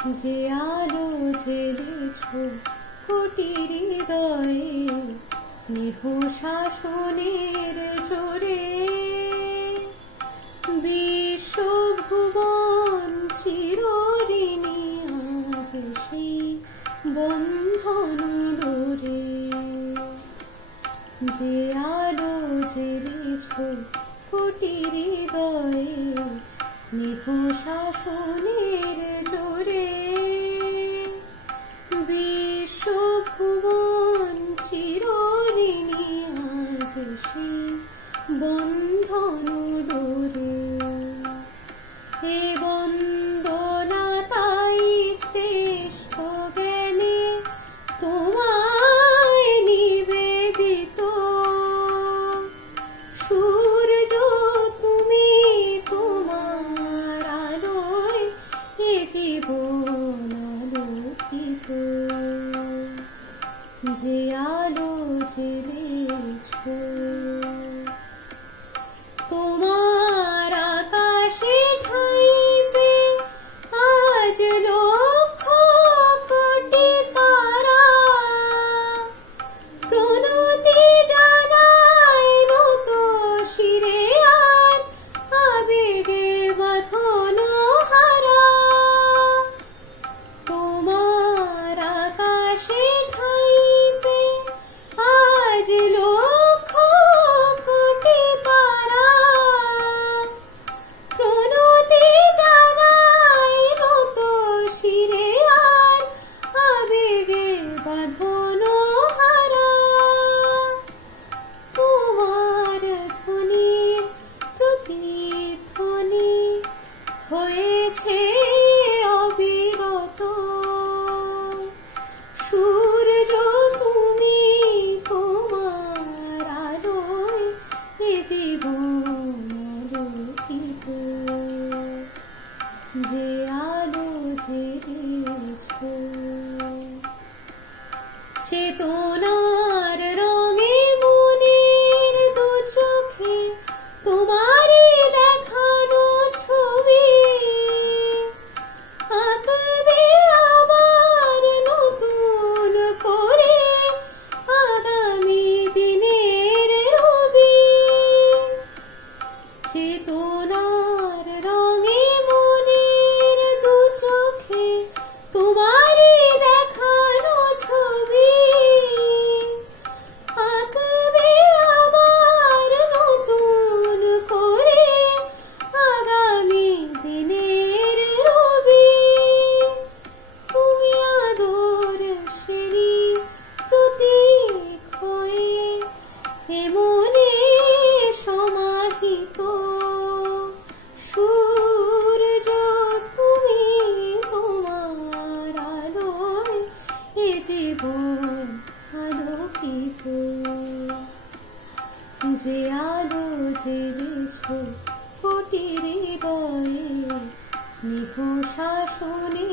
যে আলো জ্বেলেছ কুটির হৃদয়ে স্নেহ শাসনের জোরে, বিশ্বভুবন চিরঋণী আজ সেই বন্ধন ডোরে। যে আলো জ্বেলেছ কুটির হৃদয়ে স্নেহ শাসনের জোরে, বিশ্বভুবন চিরঋণী আজ সেই বন্ধন ডোরে। হে বন্দনা তাই শ্রেষ্ঠ জ্ঞানে তোমায় নিবেদিত। সূর্য তুমি তোমার আলোয় এ জীবন আলোকিত। যে আলো জ্বেলেছ তোমার আকাশে ঢাইবে আজ লক্ষ কোটি তারা, প্রণতি জানায় নত শিরে আর আবেগে বাঁধন হারা। তোমার আকাশে ঢাইবে আজ লক্ষ কোটি তারা, প্রণতি জানায় নত শিরে আর আবেগে বাঁধন হারা। তোমার ধ্বনির প্রতিধ্বনি হয়েছে অবিরত। সূর্য তুমি তোমার আলোয় এ জীবন আলোকিত। যে আলো জ্বেলেছ চেতনার রঙে মনের দু চোখে তোমারই দেখানো ছবি, আঁকবে আবার নতুন করে আগামী দিনের রবি। চেতনার রঙে মনের দু চোখে তোমারই দেখানো ছবি, আঁকবে আবার নতুন করে আগামী দিনের রবি। তুমি আদর সেরি প্রতীক হয়ে এমনে সমাহিত। সূর্য তুমি তোমার আলোয় এ জীবন আলোকিত। যে আলো জ্বেলেছ কুটির হৃদয়ে স্নেহ শাসনে